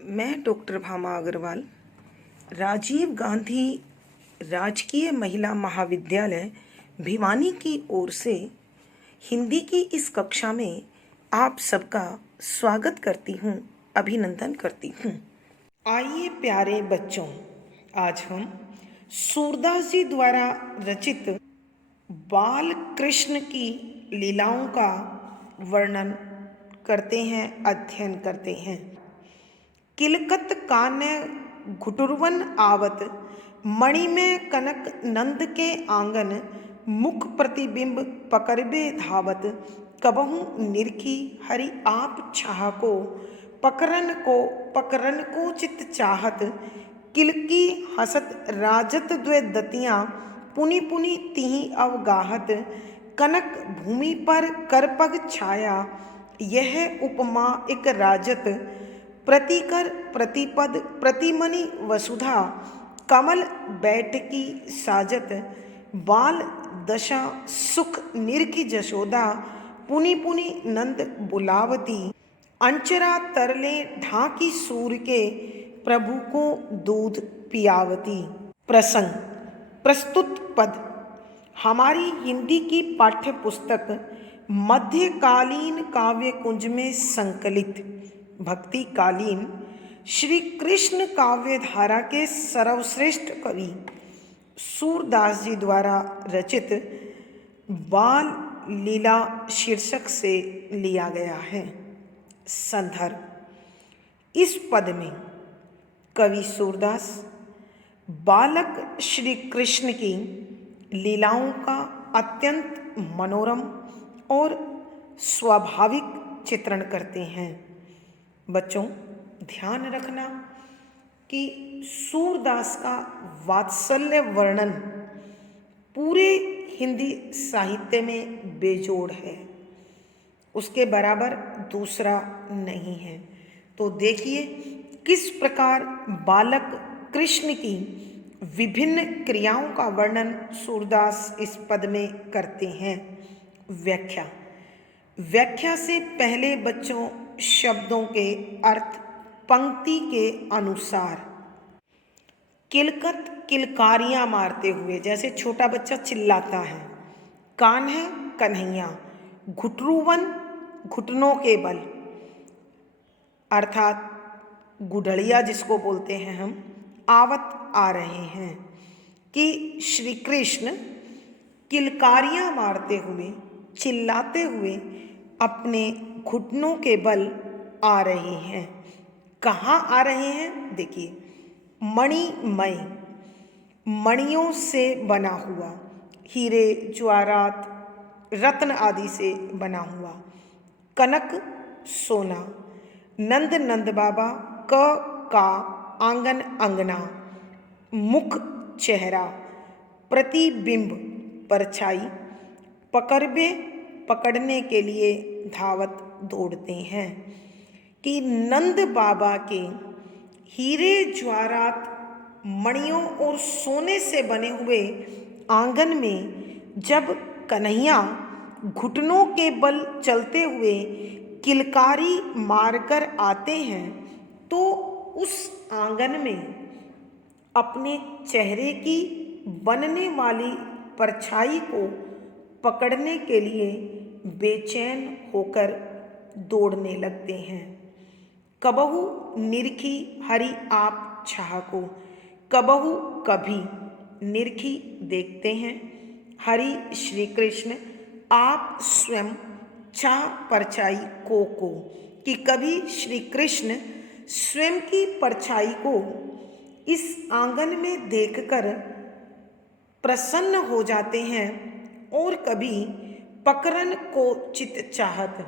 मैं डॉक्टर भामा अग्रवाल राजीव गांधी राजकीय महिला महाविद्यालय भिवानी की ओर से हिंदी की इस कक्षा में आप सबका स्वागत करती हूँ, अभिनंदन करती हूँ। आइए प्यारे बच्चों, आज हम सूरदास जी द्वारा रचित बाल कृष्ण की लीलाओं का वर्णन करते हैं, अध्ययन करते हैं। किलकत कान्य घुटुरवन आवत, मणि में कनक नंद के आंगन, मुख प्रतिबिंब पकड़बे धावत, कबहू निरखी हरि आप छाह को, पकरन को चित चाहत, किलकी हसत राजत द्वे दतियाँ, पुनि पुनि तिहि अवगाहत, कनक भूमि पर करपग छाया, यह उपमा एक राजत, प्रतिकर प्रतिपद प्रतिमनि वसुधा, कमल बैठकी साजत, बाल दशा सुख निरखी जशोदा, पुनि पुनि नंद बुलावती, अंचरा तरले ढाकी सूर के, प्रभु को दूध पियावती। प्रसंग प्रस्तुत पद हमारी हिंदी की पाठ्य पुस्तक मध्यकालीन काव्य कुंज में संकलित भक्तिकालीन श्री कृष्ण काव्य धारा के सर्वश्रेष्ठ कवि सूरदास जी द्वारा रचित बाल लीला शीर्षक से लिया गया है। संदर्भ: इस पद में कवि सूरदास बालक श्री कृष्ण की लीलाओं का अत्यंत मनोरम और स्वाभाविक चित्रण करते हैं। बच्चों, ध्यान रखना कि सूरदास का वात्सल्य वर्णन पूरे हिंदी साहित्य में बेजोड़ है, उसके बराबर दूसरा नहीं है। तो देखिए किस प्रकार बालक कृष्ण की विभिन्न क्रियाओं का वर्णन सूरदास इस पद में करते हैं। व्याख्या से पहले बच्चों शब्दों के अर्थ पंक्ति के अनुसार। किलकत किलकारियां मारते हुए, जैसे छोटा बच्चा चिल्लाता है। कान है कन्हैया। घुटरुवन घुटनों के बल, अर्थात गुढ़ड़िया जिसको बोलते हैं हम, आवत आ रहे हैं। कि श्री कृष्ण किलकारियां मारते हुए, चिल्लाते हुए अपने घुटनों के बल आ रहे हैं। कहाँ आ रहे हैं? देखिए, मणिमय, मणियों से बना हुआ, हीरे ज्वारात रत्न आदि से बना हुआ। कनक सोना, नंद नंद बाबा, का आंगन अंगना, मुख चेहरा, प्रतिबिंब परछाई, पकड़बे पकड़ने के लिए धावत दौड़ते हैं। कि नंद बाबा के हीरे ज्वारात मणियों और सोने से बने हुए आंगन में जब कन्हैया घुटनों के बल चलते हुए किलकारी मारकर आते हैं, तो उस आंगन में अपने चेहरे की बनने वाली परछाई को पकड़ने के लिए बेचैन होकर दौड़ने लगते हैं। कबहू निरखी हरि आप छाह को, कबहू कभी, निरखी देखते हैं, हरि श्री कृष्ण, आप स्वयं, चाह परछाई को, कि कभी श्री कृष्ण स्वयं की परछाई को इस आंगन में देखकर प्रसन्न हो जाते हैं, और कभी पकरन को चित चाहत,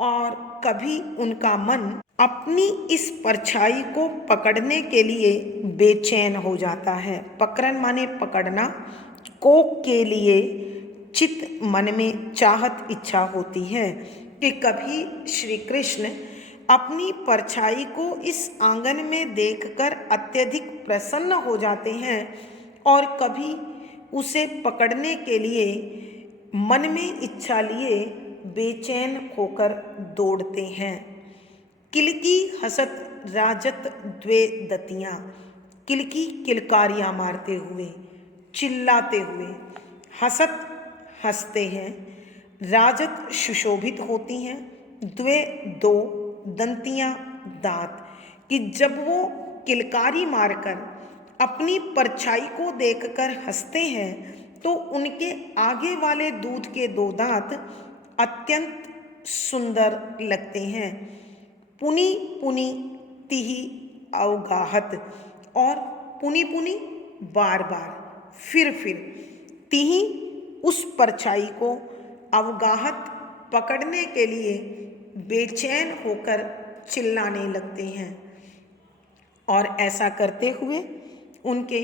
और कभी उनका मन अपनी इस परछाई को पकड़ने के लिए बेचैन हो जाता है। पकरन माने पकड़ना, कोक के लिए चित मन में चाहत इच्छा होती है कि कभी श्री कृष्ण अपनी परछाई को इस आंगन में देखकर अत्यधिक प्रसन्न हो जाते हैं, और कभी उसे पकड़ने के लिए मन में इच्छा लिए बेचैन होकर दौड़ते हैं। किलकी हसत राजत द्वे दतियाँ, किलकी किलकारियाँ मारते हुए, चिल्लाते हुए, हसत हंसते हैं, राजत सुशोभित होती हैं, द्वे दो दंतियाँ दांत, कि जब वो किलकारी मारकर अपनी परछाई को देखकर हंसते हैं तो उनके आगे वाले दूध के दो दांत अत्यंत सुंदर लगते हैं। पुनि पुनि तिहि अवगाहत, और पुनि पुनि बार बार, फिर तिहि उस परछाई को अवगाहत पकड़ने के लिए बेचैन होकर चिल्लाने लगते हैं, और ऐसा करते हुए उनके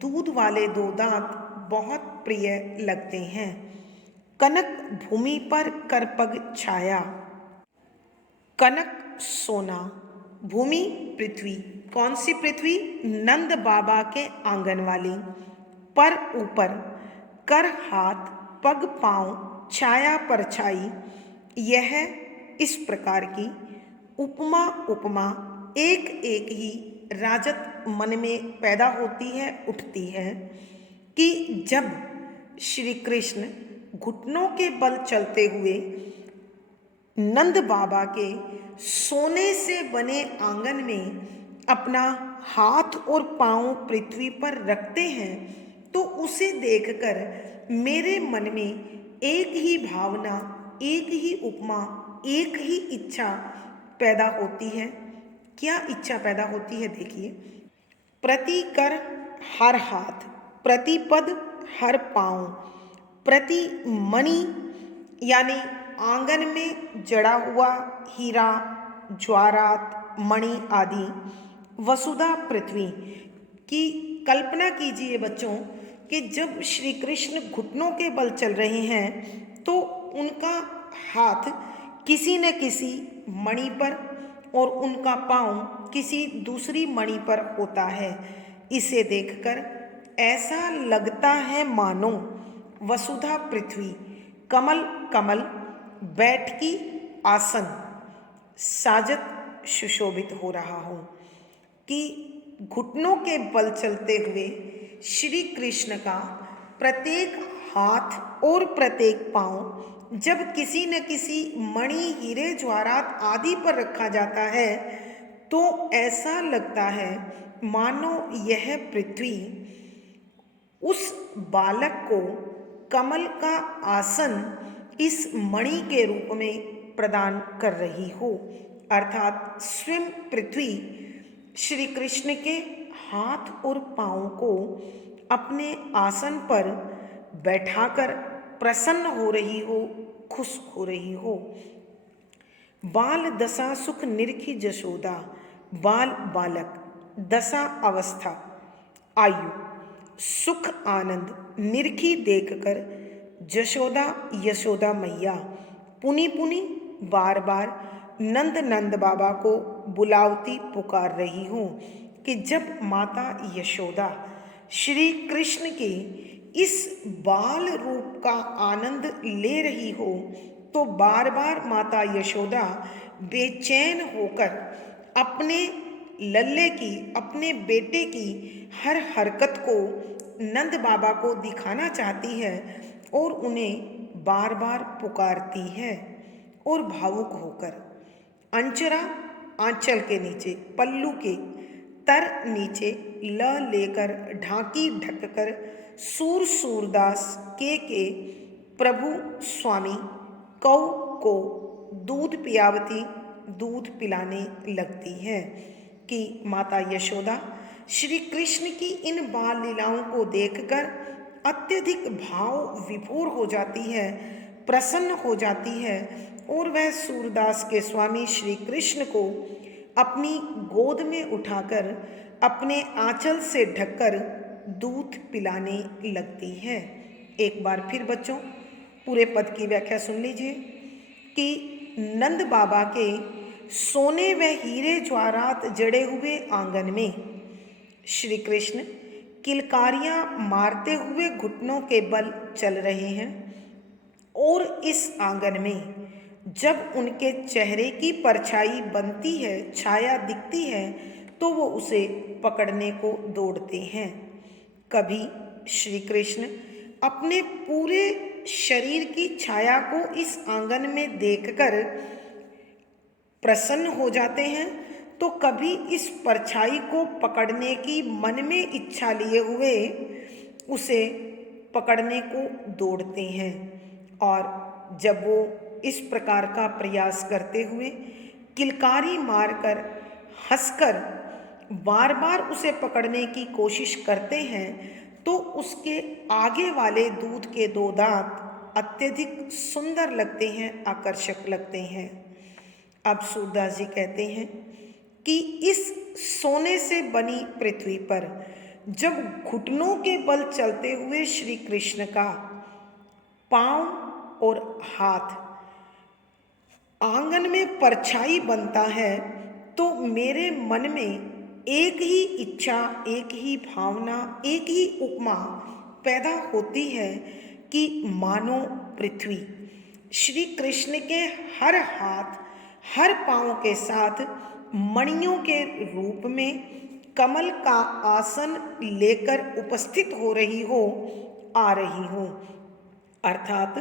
दूध वाले दो दांत बहुत प्रिय लगते हैं। कनक भूमि पर करपग छाया, कनक सोना, भूमि पृथ्वी, कौन सी पृथ्वी? नंद बाबा के आंगन वाली, पर ऊपर, कर हाथ, पग पांव, छाया परछाई, यह इस प्रकार की उपमा उपमा एक एक ही राजत मन में पैदा होती है, उठती है, कि जब श्री कृष्ण घुटनों के बल चलते हुए नंद बाबा के सोने से बने आंगन में अपना हाथ और पांव पृथ्वी पर रखते हैं तो उसे देखकर मेरे मन में एक ही भावना, एक ही उपमा, एक ही इच्छा पैदा होती है। क्या इच्छा पैदा होती है? देखिए, प्रति कर हर हाथ, प्रतिपद हर पांव, प्रति मणि यानी आंगन में जड़ा हुआ हीरा, ज्वारात, मणि आदि, वसुधा पृथ्वी की कल्पना कीजिए बच्चों कि जब श्री कृष्ण घुटनों के बल चल रहे हैं तो उनका हाथ किसी न किसी मणि पर और उनका पांव किसी दूसरी मणि पर होता है। इसे देखकर ऐसा लगता है मानो वसुधा पृथ्वी कमल कमल बैठकी आसन साजत सुशोभित हो रहा हो, कि घुटनों के बल चलते हुए श्री कृष्ण का प्रत्येक हाथ और प्रत्येक पांव जब किसी न किसी मणि, हीरे, ज्वारात आदि पर रखा जाता है तो ऐसा लगता है मानो यह पृथ्वी उस बालक को कमल का आसन इस मणि के रूप में प्रदान कर रही हो, अर्थात स्वयं पृथ्वी श्री कृष्ण के हाथ और पांव को अपने आसन पर बैठाकर प्रसन्न हो रही हो, खुश हो रही हो। बाल दशा सुख निरखी जशोदा, बाल बालक, दशा अवस्था, आयु, सुख आनंद निरखी देखकर जशोदा यशोदा मैया पुनि पुनि बार बार नंद नंद बाबा को बुलावती पुकार रही हूँ, कि जब माता यशोदा श्री कृष्ण के इस बाल रूप का आनंद ले रही हो तो बार बार माता यशोदा बेचैन होकर अपने लल्ले की, अपने बेटे की हर हरकत को नंद बाबा को दिखाना चाहती है और उन्हें बार बार पुकारती है, और भावुक होकर अंचरा आंचल के नीचे, पल्लू के तर नीचे ल लेकर ढांकी ढककर सूर सूरदास के प्रभु स्वामी कौ को दूध पियावती, दूध पिलाने लगती है, कि माता यशोदा श्री कृष्ण की इन बाल लीलाओं को देखकर अत्यधिक भाव विभोर हो जाती है, प्रसन्न हो जाती है, और वह सूरदास के स्वामी श्री कृष्ण को अपनी गोद में उठाकर अपने आंचल से ढककर दूध पिलाने लगती है। एक बार फिर बच्चों पूरे पद की व्याख्या सुन लीजिए, कि नंद बाबा के सोने व हीरे ज्वारात जड़े हुए आंगन में श्री कृष्ण किलकारियां मारते हुए घुटनों के बल चल रहे हैं, और इस आंगन में जब उनके चेहरे की परछाई बनती है, छाया दिखती है, तो वो उसे पकड़ने को दौड़ते हैं। कभी श्री कृष्ण अपने पूरे शरीर की छाया को इस आंगन में देखकर प्रसन्न हो जाते हैं, तो कभी इस परछाई को पकड़ने की मन में इच्छा लिए हुए उसे पकड़ने को दौड़ते हैं। और जब वो इस प्रकार का प्रयास करते हुए किलकारी मारकर हंसकर बार बार उसे पकड़ने की कोशिश करते हैं, तो उसके आगे वाले दूध के दो दांत अत्यधिक सुंदर लगते हैं, आकर्षक लगते हैं। अब सूरदास जी कहते हैं कि इस सोने से बनी पृथ्वी पर जब घुटनों के बल चलते हुए श्री कृष्ण का पांव और हाथ आंगन में परछाई बनता है, तो मेरे मन में एक ही इच्छा, एक ही भावना, एक ही उपमा पैदा होती है कि मानो पृथ्वी श्री कृष्ण के हर हाथ हर पांव के साथ मणियों के रूप में कमल का आसन लेकर उपस्थित हो रही हो, आ रही हो। अर्थात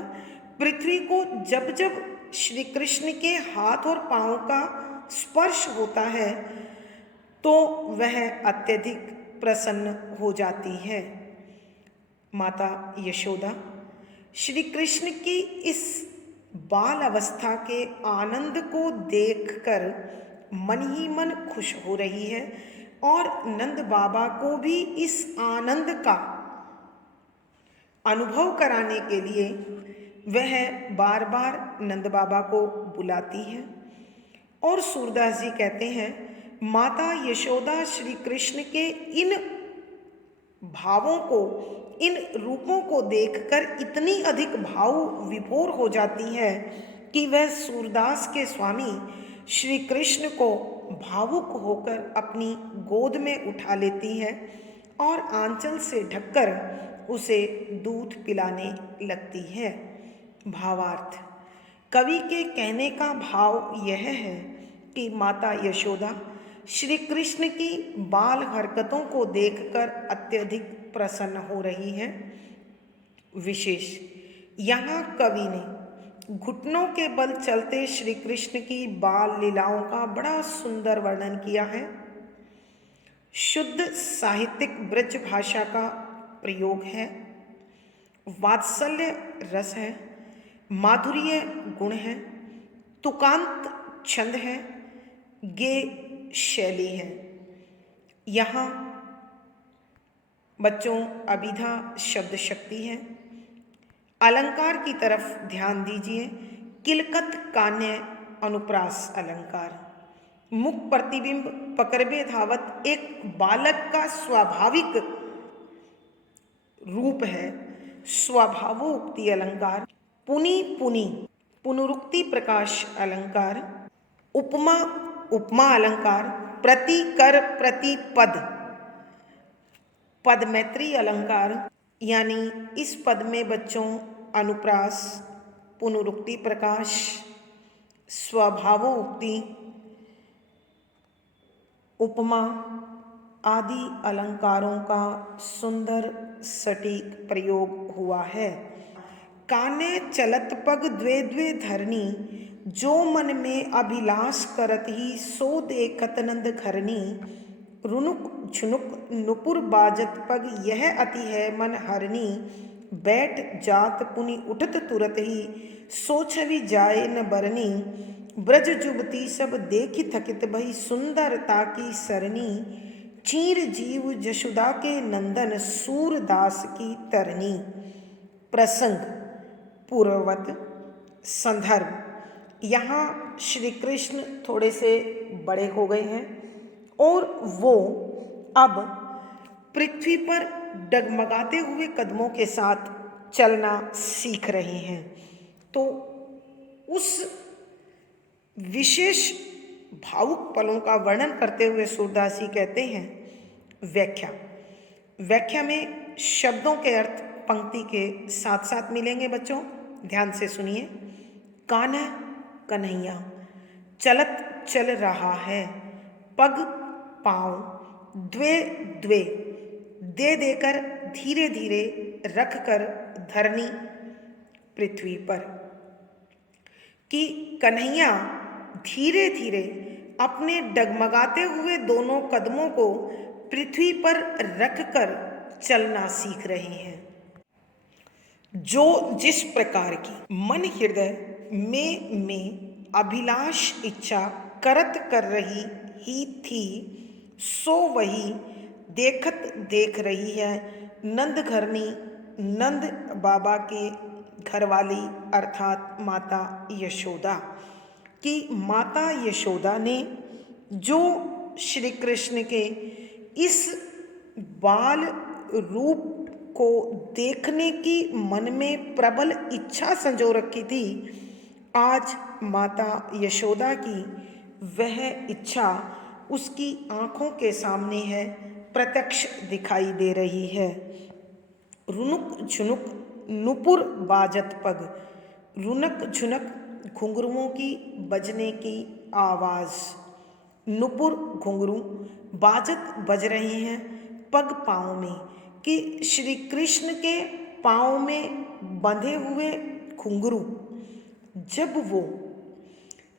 पृथ्वी को जब जब श्री कृष्ण के हाथ और पांव का स्पर्श होता है, तो वह अत्यधिक प्रसन्न हो जाती है। माता यशोदा श्री कृष्ण की इस बाल अवस्था के आनंद को देखकर मन ही मन खुश हो रही है, और नंद बाबा को भी इस आनंद का अनुभव कराने के लिए वह बार बार नंद बाबा को बुलाती है। और सूरदास जी कहते हैं, माता यशोदा श्री कृष्ण के इन भावों को, इन रूपों को देखकर इतनी अधिक भाव विभोर हो जाती है कि वह सूरदास के स्वामी श्री कृष्ण को भावुक होकर अपनी गोद में उठा लेती है और आंचल से ढककर उसे दूध पिलाने लगती है। भावार्थ, कवि के कहने का भाव यह है कि माता यशोदा श्री कृष्ण की बाल हरकतों को देखकर अत्यधिक प्रसन्न हो रही है। विशेष यहाँ कवि ने घुटनों के बल चलते श्री कृष्ण की बाल लीलाओं का बड़ा सुंदर वर्णन किया है। शुद्ध साहित्यिक ब्रज भाषा का प्रयोग है, वात्सल्य रस है, माधुर्य गुण है, तुकांत छंद है, गेय शैली है। यहाँ बच्चों अभिधा शब्द शक्ति है। अलंकार की तरफ ध्यान दीजिए। किलकत कान्य अनुप्रास अलंकार। मुख प्रतिबिंब पकड़बे धावत एक बालक का स्वाभाविक रूप है। स्वभावोक्ति अलंकार। पुनि पुनि पुनरुक्ति प्रकाश अलंकार। उपमा उपमा अलंकार। प्रति कर प्रति पद पद मैत्री अलंकार। यानी इस पद में बच्चों अनुप्रास, पुनरुक्ति प्रकाश, स्वभावोक्ति, उपमा आदि अलंकारों का सुंदर सटीक प्रयोग हुआ है। काने चलत पग द्वे द्वे धरनी, जो मन में अभिलाष करत ही सो देखत नंद घरनी। रुनुक झुनुक नुपुर बाजत पग यह अति है मन हरनी। बैठ जात पुनि उठत तुरत ही सो छवि जाए न बरनी। ब्रज जुबती सब देखी थकित भई सुंदरता की सरनी। चीर जीव जशुदा के नंदन सूरदास की तरनी। प्रसंग पूर्ववत। संदर्भ, यहाँ श्री कृष्ण थोड़े से बड़े हो गए हैं और वो अब पृथ्वी पर डगमगाते हुए कदमों के साथ चलना सीख रहे हैं। तो उस विशेष भावुक पलों का वर्णन करते हुए सूरदास जी कहते हैं, व्याख्या। व्याख्या में शब्दों के अर्थ पंक्ति के साथ साथ मिलेंगे बच्चों, ध्यान से सुनिए। कान्ह कन्हैया चलत चल रहा है, पग पाँव द्वे द्वे दे देकर धीरे धीरे रख कर धरनी पृथ्वी पर। कि कन्हैया धीरे धीरे अपने डगमगाते हुए दोनों कदमों को पृथ्वी पर रखकर चलना सीख रहे हैं। जो जिस प्रकार की मन हृदय में अभिलाष इच्छा करत कर रही ही थी, सो वही देखत देख रही है नंद घरनी, नंद बाबा के घरवाली अर्थात माता यशोदा। कि माता यशोदा ने जो श्री कृष्ण के इस बाल रूप को देखने की मन में प्रबल इच्छा संजो रखी थी, आज माता यशोदा की वह इच्छा उसकी आँखों के सामने है, प्रत्यक्ष दिखाई दे रही है। रुनुक झुनुक नुपुर बाजत पग, रुनक झुनक घुंघरुओं की बजने की आवाज़, नुपुर घुंघरू बाजत बज रहे हैं पग पाँव में। कि श्री कृष्ण के पाँव में बंधे हुए घुंघरू जब वो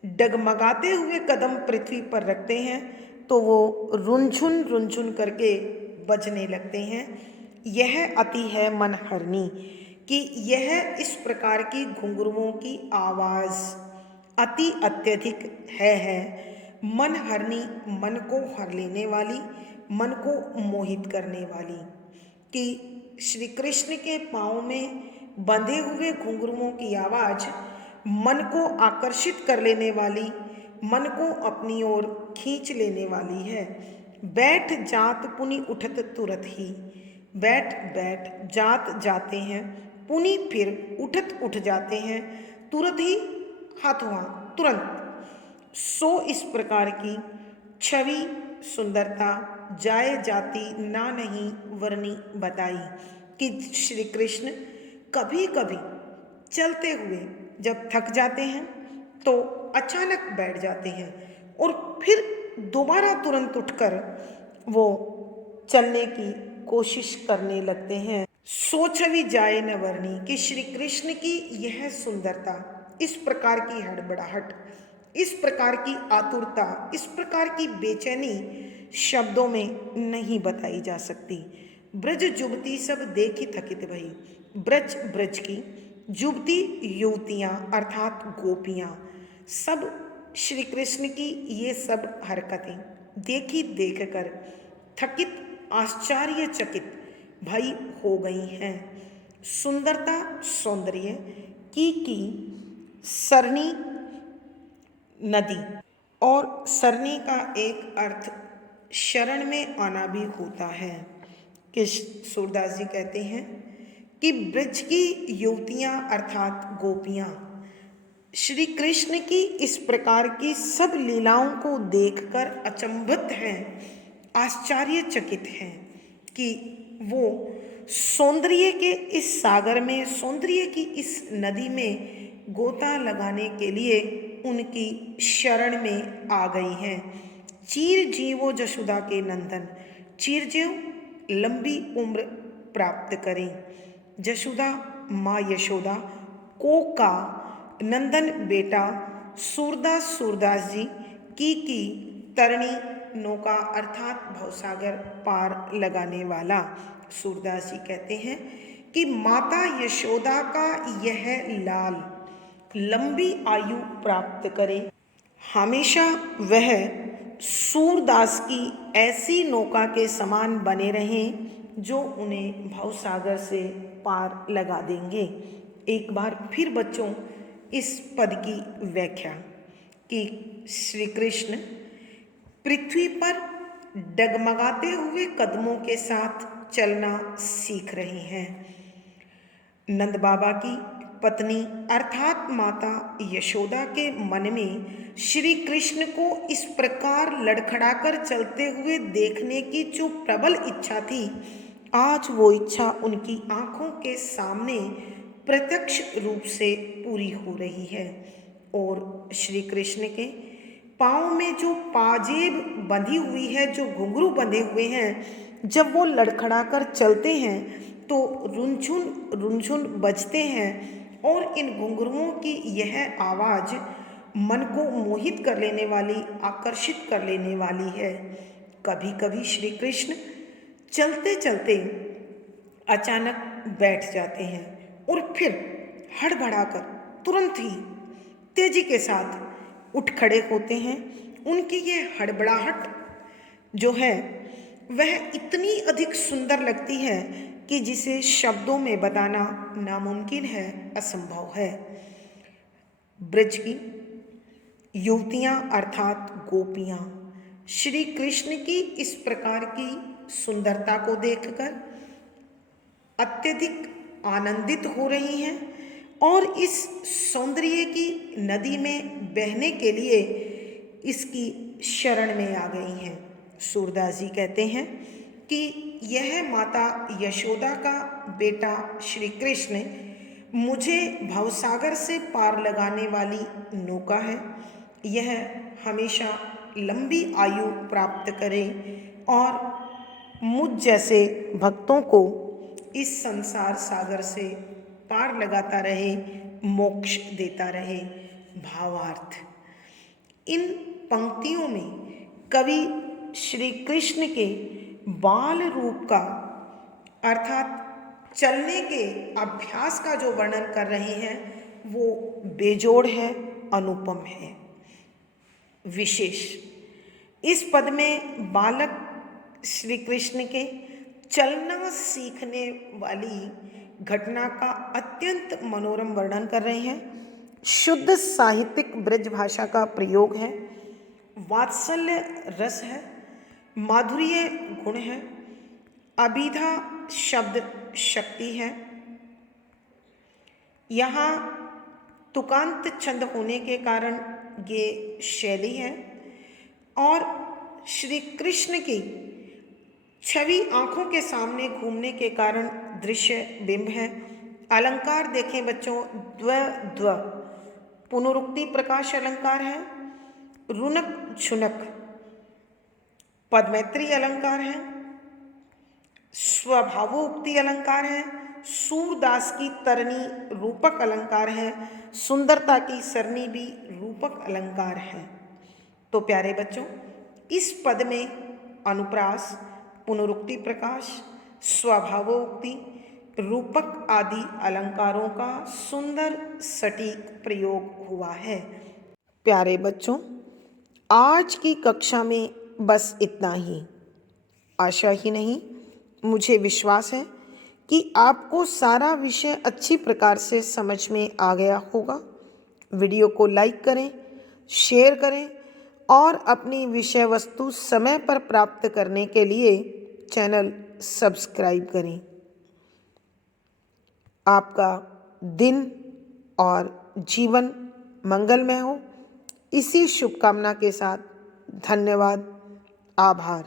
डगमगाते हुए कदम पृथ्वी पर रखते हैं तो वो रुनझुन करके बजने लगते हैं। यह अति है मनहरनी। कि यह इस प्रकार की घुंघरुओं की आवाज़ अति अत्यधिक है मनहरनी, मन को हर लेने वाली, मन को मोहित करने वाली। कि श्री कृष्ण के पाँव में बंधे हुए घुंघरुओं की आवाज़ मन को आकर्षित कर लेने वाली, मन को अपनी ओर खींच लेने वाली है। बैठ जात पुनि उठत तुरत ही, बैठ बैठ जात जाते हैं, पुनि फिर उठत उठ जाते हैं, तुरंत ही हाथों हाथ तुरंत। सो इस प्रकार की छवि सुंदरता जाए जाती ना नहीं वर्णी बताई। कि श्री कृष्ण कभी कभी चलते हुए जब थक जाते हैं तो अचानक बैठ जाते हैं और फिर दोबारा तुरंत उठकर वो चलने की कोशिश करने लगते हैं। सो छवि जाए न वर्णी। कि श्री कृष्ण की यह सुंदरता, इस प्रकार की हड़बड़ाहट, इस प्रकार की आतुरता, इस प्रकार की बेचैनी शब्दों में नहीं बताई जा सकती। ब्रज जुबती सब देखी थकित भई। ब्रज ब्रज की जुबती युवतियाँ अर्थात गोपियाँ सब श्री कृष्ण की ये सब हरकतें देखी देखकर थकित आश्चर्यचकित भई हो गई हैं। सुंदरता सौंदर्य की सरनी नदी, और सरनी का एक अर्थ शरण में आना भी होता है। कि सूरदास जी कहते हैं कि ब्रज की युवतियाँ अर्थात गोपियाँ श्री कृष्ण की इस प्रकार की सब लीलाओं को देखकर अचंभित हैं, आश्चर्यचकित हैं। कि वो सौंदर्य के इस सागर में, सौंदर्य की इस नदी में गोता लगाने के लिए उनकी शरण में आ गई हैं। चीर जीवो जशोदा के नंदन, चिरंजीव लंबी उम्र प्राप्त करें। जशोदा माँ यशोदा को का नंदन बेटा सूरदास जी की तरणी नौका अर्थात भवसागर पार लगाने वाला। सूरदास जी कहते हैं कि माता यशोदा का यह लाल लंबी आयु प्राप्त करे, हमेशा वह सूरदास की ऐसी नौका के समान बने रहें जो उन्हें भवसागर से पार लगा देंगे। एक बार फिर बच्चों इस पद की व्याख्या। कि श्री कृष्ण पृथ्वी पर डगमगाते हुए कदमों के साथ चलना सीख रहे हैं। नंद बाबा की पत्नी अर्थात माता यशोदा के मन में श्री कृष्ण को इस प्रकार लड़खड़ाकर चलते हुए देखने की जो प्रबल इच्छा थी, आज वो इच्छा उनकी आंखों के सामने प्रत्यक्ष रूप से पूरी हो रही है। और श्री कृष्ण के पाँव में जो पाजेब बंधी हुई है, जो घुंघरू बंधे हुए हैं, जब वो लड़खड़ा कर चलते हैं तो रुनझुन रुनझुन बजते हैं और इन घुंघरुओं की यह आवाज़ मन को मोहित कर लेने वाली, आकर्षित कर लेने वाली है। कभी कभी श्री कृष्ण चलते चलते अचानक बैठ जाते हैं और फिर हड़बड़ाकर तुरंत ही तेजी के साथ उठ खड़े होते हैं। उनकी ये हड़बड़ाहट जो है वह इतनी अधिक सुंदर लगती है कि जिसे शब्दों में बताना नामुमकिन है, असंभव है। ब्रज की युवतियाँ अर्थात गोपियाँ श्री कृष्ण की इस प्रकार की सुंदरता को देखकर अत्यधिक आनंदित हो रही हैं और इस सौंदर्य की नदी में बहने के लिए इसकी शरण में आ गई हैं। सूरदास जी कहते हैं कि यह माता यशोदा का बेटा श्री कृष्ण मुझे भवसागर से पार लगाने वाली नौका है। यह हमेशा लंबी आयु प्राप्त करे और मुझ जैसे भक्तों को इस संसार सागर से पार लगाता रहे, मोक्ष देता रहे। भावार्थ, इन पंक्तियों में कवि श्री कृष्ण के बाल रूप का अर्थात चलने के अभ्यास का जो वर्णन कर रहे हैं वो बेजोड़ है, अनुपम है, विशेष। इस पद में बालक श्री कृष्ण के चलना सीखने वाली घटना का अत्यंत मनोरम वर्णन कर रहे हैं। शुद्ध साहित्यिक ब्रज भाषा का प्रयोग है, वात्सल्य रस है, माधुर्य गुण है, अभिधा शब्द शक्ति है। यहाँ तुकांत छंद होने के कारण ये शैली है और श्री कृष्ण की छवि आँखों के सामने घूमने के कारण दृश्य बिंब है। अलंकार देखें बच्चों, द्व द्व पुनरुक्ति प्रकाश अलंकार है, रुनक झुनक पदमैत्री अलंकार है, स्वभावोक्ति अलंकार है, सूरदास की तरनी रूपक अलंकार है, सुंदरता की सरनी भी रूपक अलंकार है। तो प्यारे बच्चों, इस पद में अनुप्रास, पुनरुक्ति प्रकाश, स्वभावोक्ति, रूपक आदि अलंकारों का सुंदर सटीक प्रयोग हुआ है। प्यारे बच्चों, आज की कक्षा में बस इतना ही। आशा ही नहीं, मुझे विश्वास है कि आपको सारा विषय अच्छी प्रकार से समझ में आ गया होगा। वीडियो को लाइक करें, शेयर करें और अपनी विषय वस्तु समय पर प्राप्त करने के लिए चैनल सब्सक्राइब करें। आपका दिन और जीवन मंगलमय हो, इसी शुभकामना के साथ धन्यवाद, आभार।